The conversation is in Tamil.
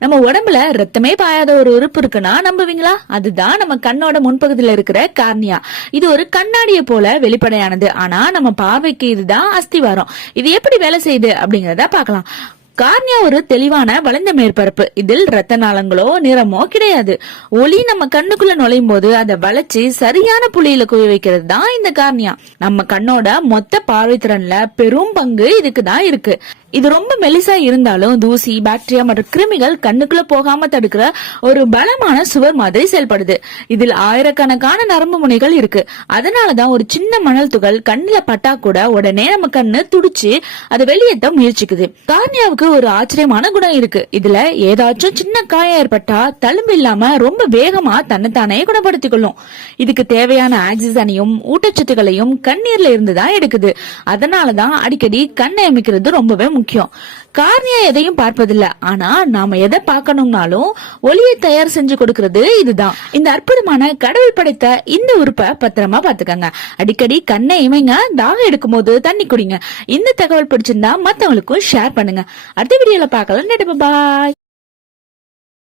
நம்ம உடம்புல ரத்தமே பாயாத ஒரு உறுப்பு இருக்குன்னா நம்புவீங்களா? அதுதான் நம்ம கண்ணோட முன்பகுதியில இருக்கிற கார்னியா. இது ஒரு கண்ணாடியை போல வெளிப்படையானது. ஆனா நம்ம பார்வைக்கு இதுதான் அஸ்திவாரம். இது எப்படி வேலை செய்யுது அப்படிங்கறத பாக்கலாம். கார்னியா ஒரு தெளிவான வளைந்த மேற்பரப்பு. இதில் ரத்த நாளங்களோ நிறமோ கிடையாது. ஒளி நம்ம கண்ணுக்குள்ள நுழையும் போது அதை வளைச்சு சரியான புள்ளியில குவி வைக்கிறது தான் இந்த கார்னியா. நம்ம கண்ணோட மொத்த பார்வை திறன்ல பெரும் பங்கு இதுக்கு தான் இருக்கு. இது ரொம்ப மெலிசா இருந்தாலும் தூசி, பாக்டீரியா மற்றும் கிருமிகள் கண்ணுக்குள்ள போகாம தடுக்கிற ஒரு பலமான சுவர் மாதிரி செயல்படுது. இதில் ஆயிரக்கணக்கான நரம்பு முனைகள் இருக்கு. அதனாலதான் ஒரு சின்ன மணல் துகள் கண்ணுல பட்டா கூட உடனே நம்ம கண்ணு துடிச்சு அதை வெளியேற்ற முயற்சிக்குது. கார்னியாவுக்கு ஒரு ஆச்சரியமான குணம் இருக்கு. இதுல ஏதாச்சும் சின்ன காயம் ஏற்பட்டா தழும்பு இல்லாம ரொம்ப வேகமா தன்னைத்தானே குணப்படுத்திக் கொள்ளும். இதுக்கு தேவையான ஆக்சிஜனையும் ஊட்டச்சத்துக்களையும் கண்ணீர்ல இருந்துதான் எடுக்குது. அதனாலதான் அடிக்கடி கண்ணை அமைக்கிறது ரொம்பவே முக்கியம். கார்னியா எதையும் பார்ப்பதில்லை. ஆனா நாம எதை பார்க்கணும்னாலும் ஒளியை தயார் செஞ்சு கொடுக்கிறது இதுதான். இந்த அற்புதமான கடவுள் படைத்த இந்த உறுப்பை பத்திரமா பாத்துக்கங்க. அடிக்கடி கண்ணை இமைங்க. தாகம் எடுக்கும் போது தண்ணி குடிங்க. இந்த தகவல் பிடிச்சிருந்தா மத்தவங்களுக்கும் ஷேர் பண்ணுங்க. அடுத்த வீடியோல பார்க்கலாம். பாய்.